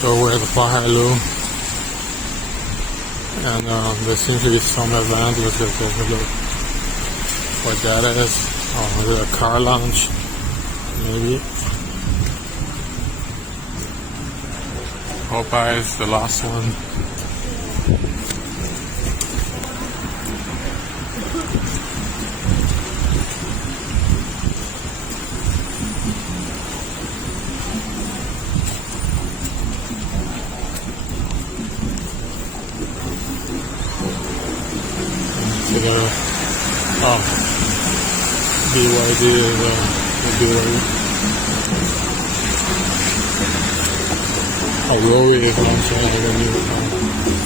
So we're at the Huaihai, and there seems to be some event. Let's take a look what that is. Oh, is it a car launch? Maybe. Popeye is the last one. Together. Oh, BYD is the BYD. Oh, Rory is launching a new car.